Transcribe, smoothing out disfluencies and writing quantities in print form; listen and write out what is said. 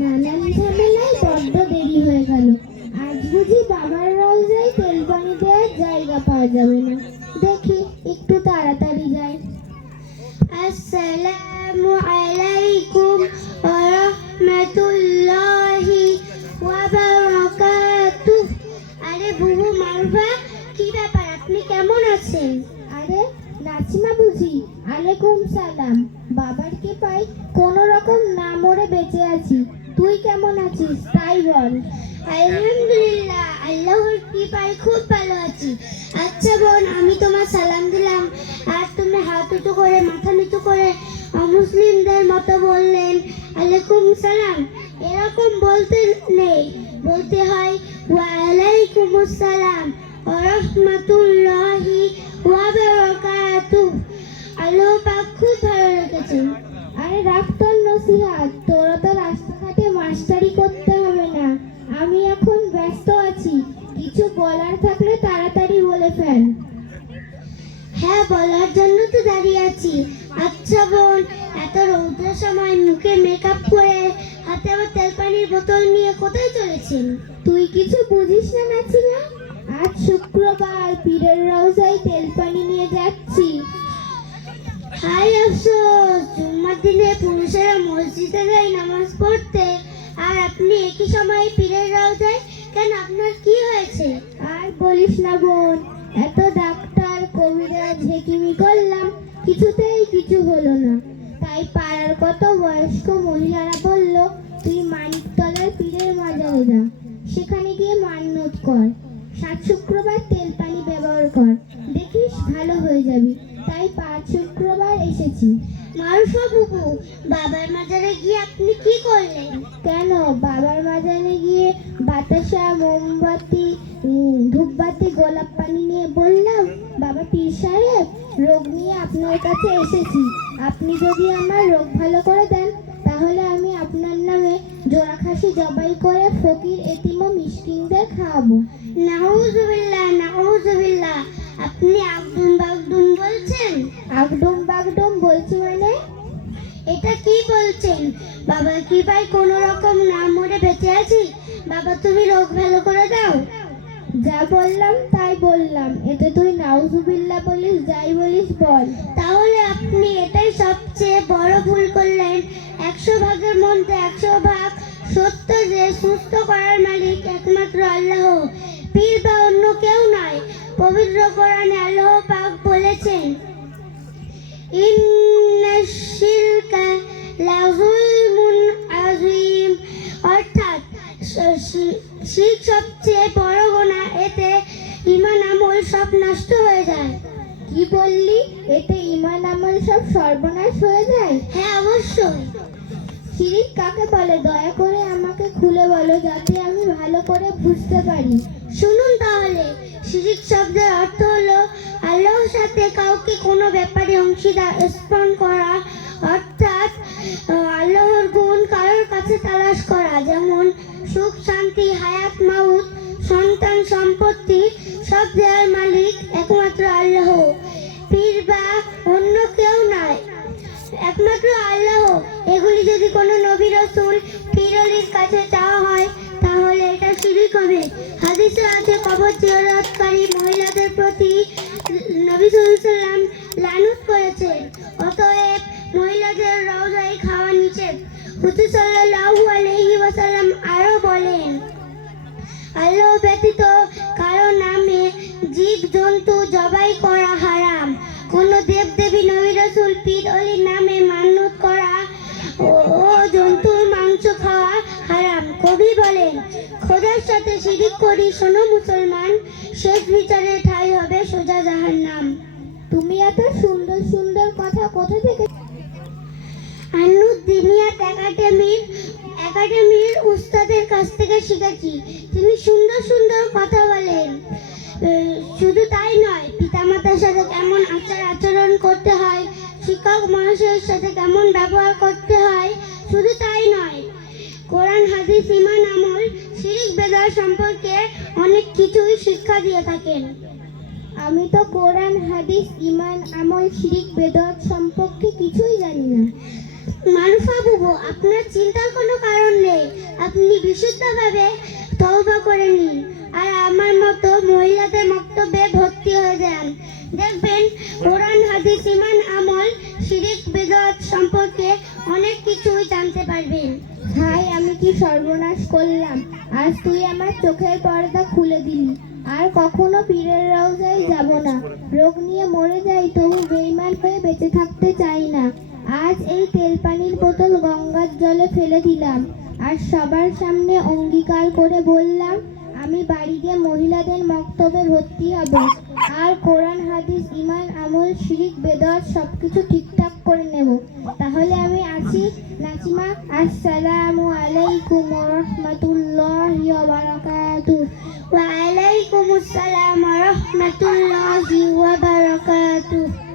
নানান ঝামেলায় বড্ড দেরি হয়ে গেল। আজ বুঝি বাবার রওজায় তেল পানি দেওয়ার জায়গা পাওয়া যাবে না। দেখি একটু তাড়াতাড়ি যাই। আসসালামু আলাইকুম ওয়া রাহমাতুল্লাহি ওয়া বারাকাতুহু। আরে বুবু মারুফা, কি ব্যাপার, আপনি কেমন আছেন? আরে নাচিমা বুঝি, আলাইকুম সালাম। বাবার কৃপায় কোনো রকম না মরে বেঁচে আছি। তুই কেমন আছিস তাই বল। আলহামদুলিল্লাহ, আল্লাহর কৃপায় খুব ভালো আছি। আচ্ছা বোন, আমি তোমার সালাম দিলাম আর তুমি হাত উঁচু করে মাথা নিচু করে অমুসলিমদের মতো বললেন আলাইকুম সালাম। এরকম বলতে নেই, বলতে হয় ওয়া আলাইকুমুস সালাম ওয়া রাহমাতুল্লাহি ওয়া বারাকাতুহু। আল্লাহ পাক খুব ভালো রেখেছেন। আরে রাখ তোর নসিহত, তোরা তো রাস্তাঘাটে মাস্টারি করতে হবে না। আমি এখন ব্যস্ত আছি, কিছু বলার থাকলে তাড়াতাড়ি বলে ফেল। হ্যাঁ, বলার জন্য তো দাঁড়িয়ে আছি। আচ্ছা বোন, এত রৌদ্রের সময় মুখে মেকআপ করে হাতে আবার তেল পানির বোতল নিয়ে কোথায় চলেছেন? তুই কিছু বুঝিস না নাচিমা, আজ শুক্রবার, পীরের রওজায় তেল পানি নিয়ে যাচ্ছি। হাই আফসোস, জুম্মার দিনে পুরুষেরা মসজিদে যায় নামাজ পড়তে, আর আপনি একই সময়ে পীরের রওজায় কেন? আপনার কি হয়েছে? আর বলিস না বোন, এত ডাক্তার কবিরাজ হেকিমি করলাম, কিছুতেই কিছু হলো না। তাই পাড়ার কত বয়স্ক মহিলারা বলল, তুই মানিকতলার পীরের মাজারে যা, সেখানে গিয়ে মান্নত কর, 7 শুক্রবার তেল পানি ব্যবহার কর, দেখিস ভালো হয়ে যাবি। তাই 5 শুক্রবার এসেছি। মারুফা বুবু, বাবার মাজারে গিয়ে আপনি কি করলেন? কেন, বাবার মাজারে গিয়ে বাতাসা, মোমবাতি, ধূপবাতি, গোলাপ পানি নিয়ে বললাম, বাবা পীর সাহেব, রোগ নিয়ে আপনার কাছে এসেছি। আপনি যদি আমার রোগ ভালো করে দেন, তাহলে আমি আপনার নামে জোড়া খাসি জবাই করে ফকির, এতিম ও মিসকিনদের খাওয়াবো। নাউজুবিল্লাহ, নাউজুবিল্লাহ, আপনি আগডুম বাগডুম বলছেন? আগডুম বাগডুম বলছি মানে? এটা কি বলছেন? বাবার কৃপায় কোনো রকম না মরে বেঁচে আছি। বাবা তুমি রোগ ভালো করে দাও। যা বললাম তাই বললাম, এতে তুই নাউজুবিল্লাহ বলিস, যাই বলিস বল। তাহলে আপনি এটাই সবচেয়ে বড় ভুল করলেন। 100 ভাগের মধ্যে 100 ভাগ সত্য যে সুস্থ করার মালিক একমাত্র আল্লাহ, পীর বা অন্য কেউ নয়। পবিত্র কোরআনে আল্লাহ পাক বলেছেন, ইন্নাশ শিরকা লাযুলমুন আযীম, অর্থাৎ শিরক সবচেয়ে বড় গুনাহ, এতে ঈমান আমল সব নষ্ট হয়ে যায়। কি বললি, এতে ঈমান আমল সব সর্বনাশ হয়ে যায়? হ্যাঁ, অবশ্যই। শিরক কাকে বলে দয়া করে আমাকে খুলে বলো, যাতে আমি ভালো করে বুঝতে পারি। শুনুন তাহলে, শিরক শব্দের অর্থ হলো আল্লাহর সাথে কাউকে কোনো ব্যাপারে অংশীদার স্থাপন করা, অর্থাৎ আল্লাহর গুণ কারোর কাছে তালাশ করা, যেমন সুখ, শান্তি, হায়াত, মাউত, সন্তান, সম্পত্তি, সব দেওয়ার মালিক একমাত্র আল্লাহ, পীর বা অন্য কেউ নয়, একমাত্র আল্লাহ। এগুলি যদি কোনো নবী রাসূল, পীর ওলির কাছে চাওয়া হয়, তাহলে এটা শিরক হবে। হাদিসে আছে, কবর জিয়ারতকারী মহিলাদের প্রতি নবী সাল্লাল্লাহু আলাইহি ওয়াসাল্লাম লানত করেছেন, অতএব মহিলাদের রওজায় খাওয়া নিষেধ। হুজুর সাল্লাল্লাহু আলাইহি ওয়াসাল্লাম আরো বলেন, আল্লাহ ব্যতীত কারো নামে জীব জন্তু জবাই করা হারাম। কোন দেব দেবী, নবী রাসূল, পীর ওলির নামে মান্নত করা ও জন্তুর মাংস খাওয়া হারাম। কবি বলেন, খোদার সাথে শিরক করি শোনো মুসলমান, শেষ বিচারে ঠাঁই হবে সোজা জাহান্নাম। তুমি এত সুন্দর সুন্দর কথা কোথা থেকে? আনুদ্দিনিয়াত একাডেমির উস্তাদের কাছ থেকে শিখেছি। তিনি সুন্দর সুন্দর কথা বলেন। শুধু তাই নয়, পিতামাতার সাথে কেমন আচরণ করতে হয়, শিক্ষক মহাশয়ের সাথে কেমন ব্যবহার করতে হয়, শুধু তাই নয়, কোরআন, হাদিস, ঈমান, আমল, শিরক, বেদাত সম্পর্কে অনেক কিছুই শিক্ষা দিয়ে থাকেন। আমি তো কোরআন, হাদিস, ঈমান, আমল, শিরক, বেদাত সম্পর্কে কিছুই জানি না। মারুফা বুবু, আপনার চিন্তার কোনো কারণ নেই। আপনি বিশুদ্ধভাবে তওবা করে নিন আর আমার মতো মহিলাদের বক্তব্যে ভর্তি হয়ে যান। দেখবেন কোরআন, হাদিস, ঈমান, আমল, শিরিক, বিদআত সম্পর্কে অনেক কিছুই জানতে পারবেন। হাই, আমি কি সর্বনাশ করলাম! আজ তুই আমার চোখের পর্দা খুলে দিলি। আর কখনো পীরের রওজায় যাব না। রোগ নিয়ে মরে যাই, তবু বেঈমান হয়ে বেঁচে থাকতে চাই না। আজ এই তেলপানির বোতল গঙ্গার জলে ফেলে দিলাম আর সবার সামনে অঙ্গীকার করে বললাম, আমি বাড়ি গিয়ে মহিলাদের মক্তবে ভর্তি হব আর কোরআন, হাদিস, ঈমান, আমল, শিরিক, বেদআত সবকিছু ঠিকঠাক করে নেব। তাহলে আমি আছি নাসিমা। আসসালামু আলাইকুম ওয়া রাহমাতুল্লাহি ওয়া বারাকাতুহু। ওয়া আলাইকুমুস সালাম ওয়া রাহমাতুল্লাহি ওয়া বারাকাতুহু।